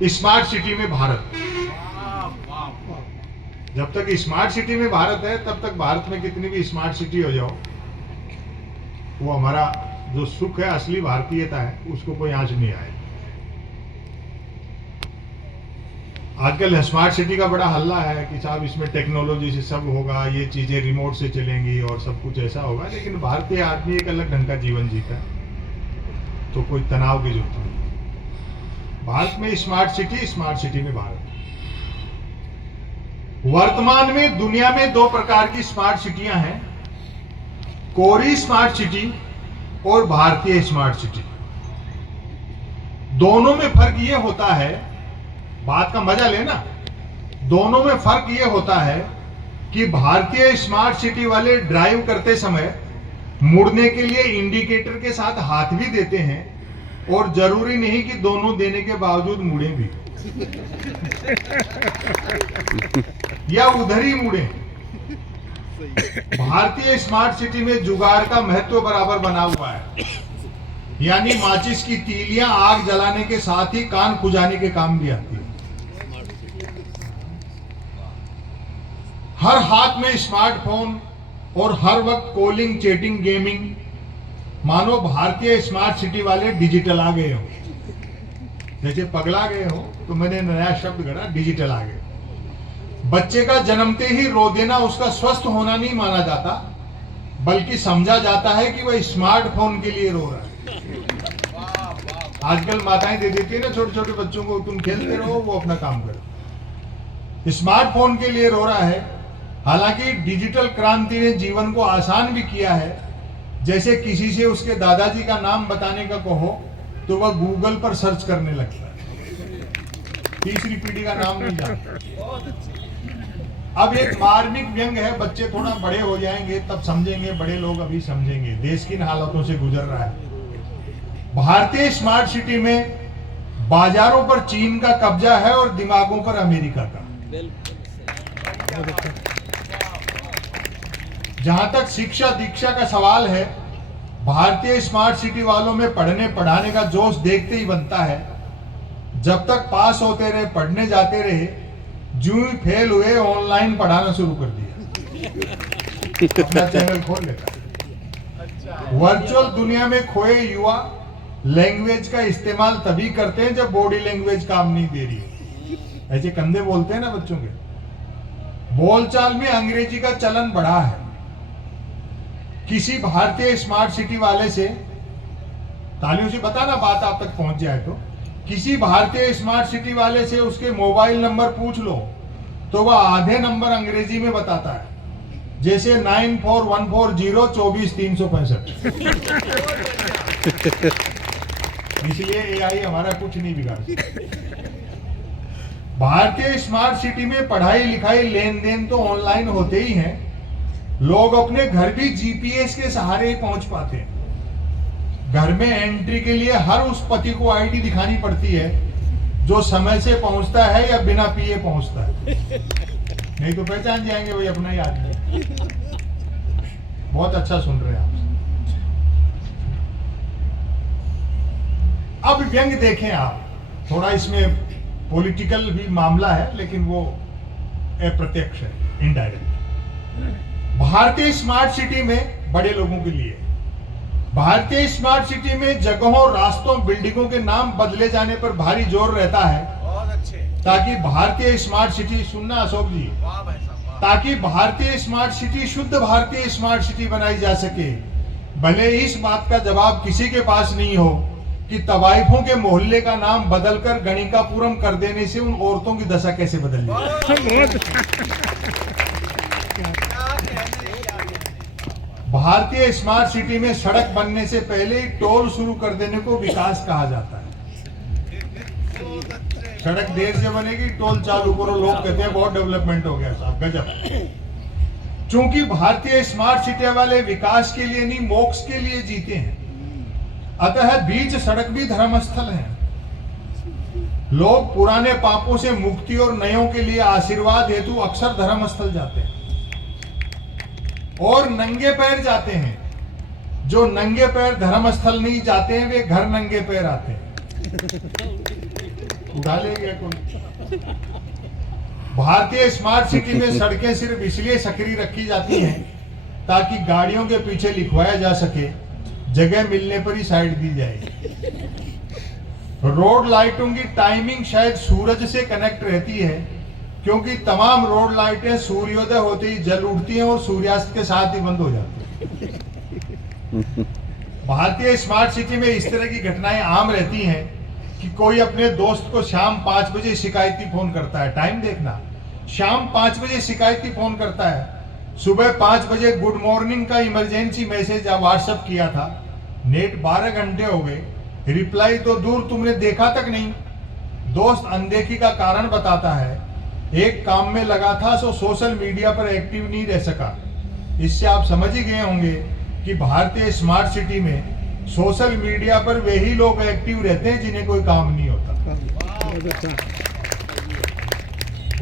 Smart city में भारत। जब तक स्मार्ट सिटी में भारत है तब तक भारत में कितनी भी स्मार्ट सिटी हो जाओ, वो हमारा जो सुख है, असली भारतीयता है, उसको कोई आंच नहीं आए। आजकल स्मार्ट सिटी का बड़ा हल्ला है कि साहब इसमें टेक्नोलॉजी से सब होगा, ये चीजें रिमोट से चलेंगी और सब कुछ ऐसा होगा, लेकिन भारतीय आदमी एक अलग ढंग का जीवन जीता है, तो कोई तनाव की जरूरत नहीं। भारत में स्मार्ट सिटी में भारत। वर्तमान में दुनिया में दो प्रकार की स्मार्ट सिटियां हैं, कोरी स्मार्ट सिटी और भारतीय स्मार्ट सिटी। दोनों में फर्क यह होता है, बात का मजा लेना, दोनों में फर्क यह होता है कि भारतीय स्मार्ट सिटी वाले ड्राइव करते समय मुड़ने के लिए इंडिकेटर के साथ हाथ भी देते हैं, और जरूरी नहीं कि दोनों देने के बावजूद मुड़े भी या उधर ही मुड़े। भारतीय स्मार्ट सिटी में जुगाड़ का महत्व बराबर बना हुआ है, यानी माचिस की तीलियां आग जलाने के साथ ही कान खुजाने के काम भी आती है। हर हाथ में स्मार्टफोन और हर वक्त कॉलिंग, चैटिंग, गेमिंग। मानो भारतीय स्मार्ट सिटी वाले डिजिटल आ गए हो, जैसे पगला गए हो, तो मैंने नया शब्द गढ़ा, डिजिटल आ गए। बच्चे का जन्मते ही रो देना उसका स्वस्थ होना नहीं माना जाता, बल्कि समझा जाता है कि वह स्मार्टफोन के लिए रो रहा है। आजकल माताएं दे देती है ना छोटे छोटे बच्चों को, तुम खेलते रहो, वो अपना काम करो। स्मार्टफोन के लिए रो रहा है। हालांकि डिजिटल क्रांति ने जीवन को आसान भी किया है। जैसे किसी से उसके दादाजी का नाम बताने का कहो तो वह गूगल पर सर्च करने लगता है, तीसरी पीढ़ी का नाम नहीं जानता। अब एक मार्मिक व्यंग है, बच्चे थोड़ा बड़े हो जाएंगे तब समझेंगे, बड़े लोग अभी समझेंगे देश किन हालातों से गुजर रहा है। भारतीय स्मार्ट सिटी में बाजारों पर चीन का कब्जा है और दिमागों पर अमेरिका का। जहां तक शिक्षा दीक्षा का सवाल है, भारतीय स्मार्ट सिटी वालों में पढ़ने पढ़ाने का जोश देखते ही बनता है। जब तक पास होते रहे, पढ़ने जाते रहे, जो ही फेल हुए ऑनलाइन पढ़ाना शुरू कर दिया, अपना चैनल खोल लेता। वर्चुअल दुनिया में खोए युवा लैंग्वेज का इस्तेमाल तभी करते हैं जब बॉडी लैंग्वेज काम नहीं दे रही है। ऐसे कंधे बोलते हैं ना बच्चों के। बोलचाल में अंग्रेजी का चलन बढ़ा है। किसी भारतीय स्मार्ट सिटी वाले से, तालियों से बताना बात आप तक पहुंच जाए, तो किसी भारतीय स्मार्ट सिटी वाले से उसके मोबाइल नंबर पूछ लो तो वह आधे नंबर अंग्रेजी में बताता है, जैसे 9414024365। इसलिए एआई हमारा कुछ नहीं बिगाड़ सकता। भारतीय स्मार्ट सिटी में पढ़ाई लिखाई लेन देन तो ऑनलाइन होते ही हैं। लोग अपने घर भी जीपीएस के सहारे ही पहुंच पाते हैं। घर में एंट्री के लिए हर उस पति को आईडी दिखानी पड़ती है जो समय से पहुंचता है या बिना पिए पहुंचता है, नहीं तो पहचान जाएंगे भाई अपना ही आदमी। बहुत अच्छा सुन रहे हैं आप। अब व्यंग देखें आप, थोड़ा इसमें पॉलिटिकल भी मामला है, लेकिन वो अप्रत्यक्ष है, इनडायरेक्ट। भारतीय स्मार्ट सिटी में बड़े लोगों के लिए, भारतीय स्मार्ट सिटी में जगहों, रास्तों, बिल्डिंगों के नाम बदले जाने पर भारी जोर रहता है, ताकि भारतीय स्मार्ट सिटी, सुनना अशोक जी, ताकि भारतीय स्मार्ट सिटी शुद्ध भारतीय स्मार्ट सिटी बनाई जा सके। भले इस बात का जवाब किसी के पास नहीं हो कि तवाइफों के मोहल्ले का नाम बदलकर गणिकापुरम कर देने से उन औरतों की दशा कैसे बदल जाए। भारतीय स्मार्ट सिटी में सड़क बनने से पहले ही टोल शुरू कर देने को विकास कहा जाता है। सड़क देर से बनेगी, टोल चालू करो, लोग कहते हैं बहुत डेवलपमेंट हो गया साहब, गजब। चूंकि भारतीय स्मार्ट सिटी वाले विकास के लिए नहीं, मोक्ष के लिए जीते हैं, अतः बीच सड़क भी धर्मस्थल है। लोग पुराने पापों से मुक्ति और नयों के लिए आशीर्वाद हेतु अक्सर धर्मस्थल जाते हैं और नंगे पैर जाते हैं। जो नंगे पैर धर्मस्थल नहीं जाते हैं, वे घर नंगे पैर आते हैं। उठा ले गया कोई। भारतीय स्मार्ट सिटी में सड़कें सिर्फ इसलिए सक्रिय रखी जाती हैं ताकि गाड़ियों के पीछे लिखवाया जा सके, जगह मिलने पर ही साइड दी जाए। रोड लाइटों की टाइमिंग शायद सूरज से कनेक्ट रहती है, क्योंकि तमाम रोड लाइटें सूर्योदय होते ही जल उठती हैं और सूर्यास्त के साथ ही बंद हो जाती हैं। भारतीय स्मार्ट सिटी में इस तरह की घटनाएं आम रहती हैं कि कोई अपने दोस्त को शाम 5 बजे शिकायती फोन करता है। टाइम देखना, शाम 5 बजे शिकायती फोन करता है। सुबह 5 बजे गुड मॉर्निंग का इमरजेंसी मैसेज व्हाट्सएप किया था, नेट 12 घंटे हो गए, रिप्लाई तो दूर तुमने देखा तक नहीं। दोस्त अनदेखी का कारण बताता है, एक काम में लगा था सो सोशल मीडिया पर एक्टिव नहीं रह सका। इससे आप समझ ही गए होंगे कि भारतीय स्मार्ट सिटी में सोशल मीडिया पर वही लोग एक्टिव रहते हैं जिन्हें कोई काम नहीं होता।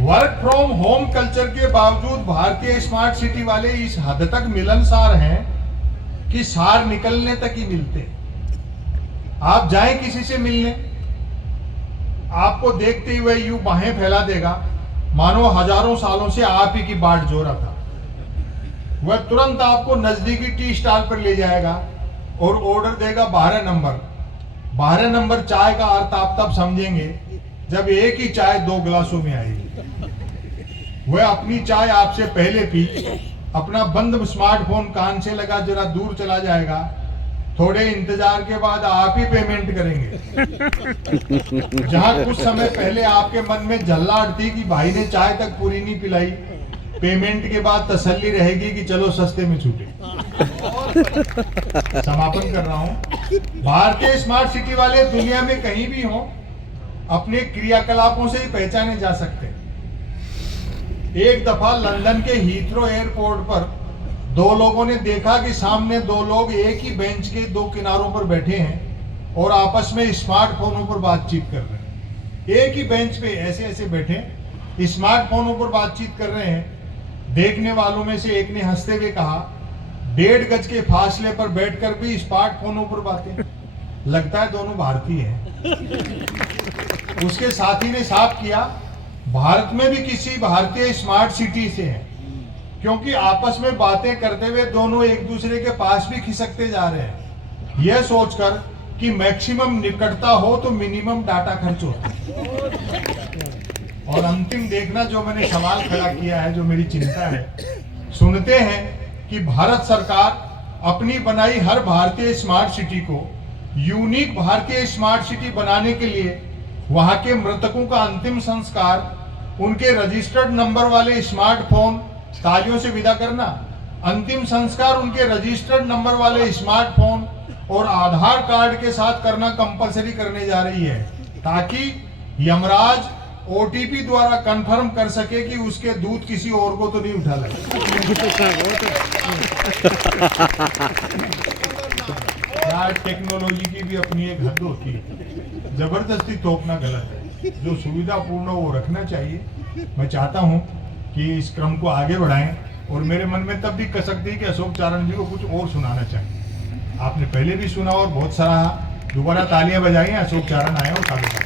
वर्क फ्रॉम होम कल्चर के बावजूद भारतीय स्मार्ट सिटी वाले इस हद तक मिलनसार हैं कि सार निकलने तक ही मिलते। आप जाएं किसी से मिलने, आपको देखते हुए यूं बाहें फैला देगा मानो हजारों सालों से आप ही की बाट जोरा था। वह तुरंत आपको नजदीकी टी स्टॉल पर ले जाएगा और ऑर्डर देगा 12 नंबर। 12 नंबर चाय का अर्थ आप तब समझेंगे जब एक ही चाय 2 गिलासों में आएगी। वह अपनी चाय आपसे पहले पी अपना बंद स्मार्टफोन कान से लगा जरा दूर चला जाएगा। थोड़े इंतजार के बाद आप ही पेमेंट करेंगे। जहां कुछ समय पहले आपके मन में झल्लाहट थी कि भाई ने चाय तक पूरी नहीं पिलाई, पेमेंट के बाद तसल्ली रहेगी कि चलो सस्ते में छूटे। समापन कर रहा हूं, भारतीय स्मार्ट सिटी वाले दुनिया में कहीं भी हो अपने क्रियाकलापों से ही पहचाने जा सकते। एक दफा लंदन के हीथ्रो एयरपोर्ट पर 2 लोगों ने देखा कि सामने 2 लोग एक ही बेंच के 2 किनारों पर बैठे हैं और आपस में स्मार्टफोनों पर बातचीत कर रहे हैं। एक ही बेंच पे ऐसे ऐसे बैठे स्मार्टफोनों पर बातचीत कर रहे हैं। देखने वालों में से एक ने हंसते हुए कहा, 1.5 गज के फासले पर बैठकर भी स्मार्टफोनों पर बातें, लगता है दोनों भारतीय हैं। उसके साथी ने साफ किया, भारत में भी किसी भारतीय स्मार्ट सिटी से है, क्योंकि आपस में बातें करते हुए दोनों एक दूसरे के पास भी खिसकते जा रहे हैं, यह सोचकर कि मैक्सिमम निकटता हो तो मिनिमम डाटा खर्च होता है। और अंतिम देखना जो मैंने सवाल खड़ा किया है, जो मेरी चिंता है, सुनते हैं कि भारत सरकार अपनी बनाई हर भारतीय स्मार्ट सिटी को यूनिक भारतीय स्मार्ट सिटी बनाने के लिए वहां के मृतकों का अंतिम संस्कार उनके रजिस्टर्ड नंबर वाले स्मार्टफोन तालियों से विदा करना, अंतिम संस्कार उनके रजिस्टर्ड नंबर वाले स्मार्टफोन और आधार कार्ड के साथ करना कंपलसरी करने जा रही है, ताकि यमराज ओटीपी द्वारा कंफर्म कर सके कि उसके दूध किसी और को तो नहीं उठा लगे। यार टेक्नोलॉजी की भी अपनी एक हद होती है, जबरदस्ती थोपना गलत है। जो सुविधापूर्ण वो रखना चाहिए। मैं चाहता हूं कि इस क्रम को आगे बढ़ाएं, और मेरे मन में तब भी कसक थी कि अशोक चारण जी को कुछ और सुनाना चाहिए। आपने पहले भी सुना और बहुत सराहा, दोबारा तालियां बजाइए, अशोक चारण आए और साथ